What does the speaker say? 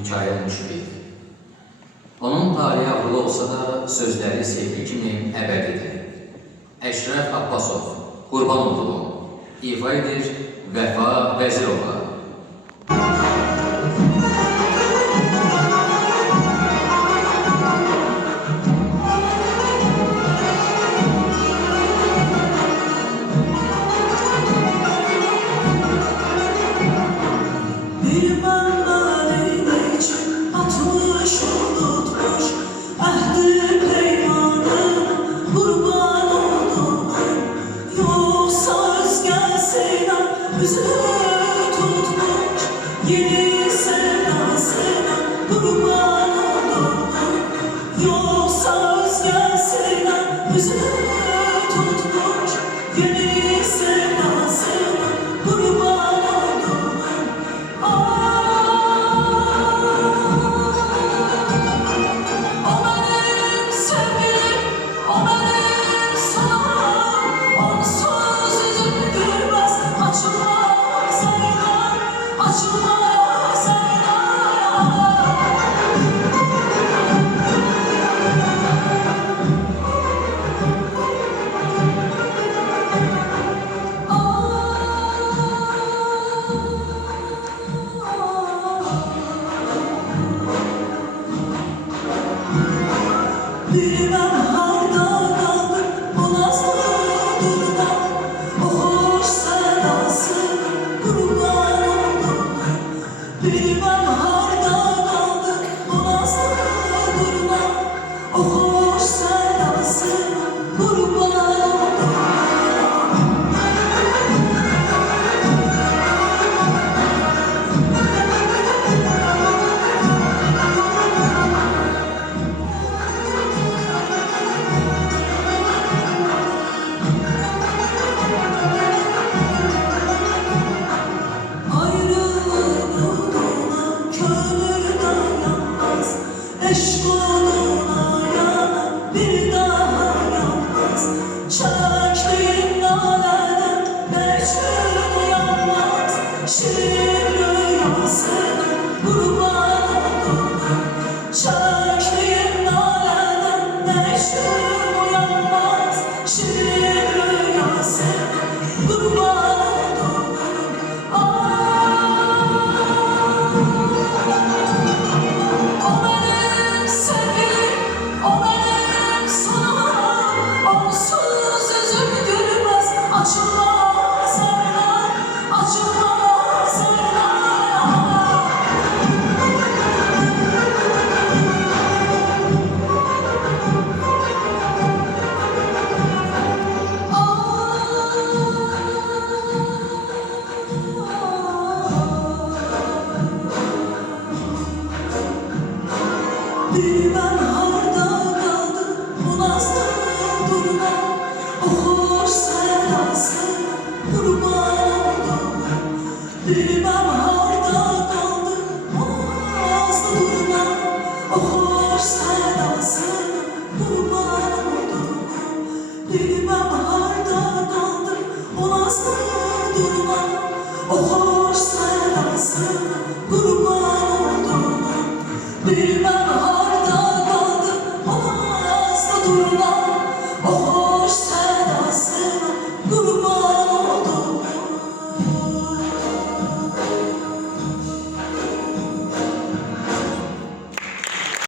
Mikail Müşfiq. Onun tarihi ağırlı olsa da sözləri sevgi kimi əbədidir. Əşrəf Abbasov, Qurban olduğum, ifa edir Vəfa Vəzirova. Üzünü tutmuş yeni sevdasına kurban oldum. Yoksa özgensine üzünü tutmuş yeni sevdasına kurban oldum. O benim sevgilim, o benim sonum. Onsuz yüzüm gülmez, açılmaz aylar, açılmaz aylar. Bilmem harda kaldı o nazlı durma, o hoş sedası kurban oldum. Bilmem harda kaldı o nazlı durma, o hoş sedası kurban oldum. Eşk uğruna yanan bir daha yanmaz. Çektiğin naleden meçhul uyanmaz. Şirin rüyasına kurban oldum. Çektiğin naleden meçhul uyanmaz. Şirin rüyasına kurban oldum. Açılmaz aylar, açılmaz aylar. Bilmem harda kaldı bu nazlı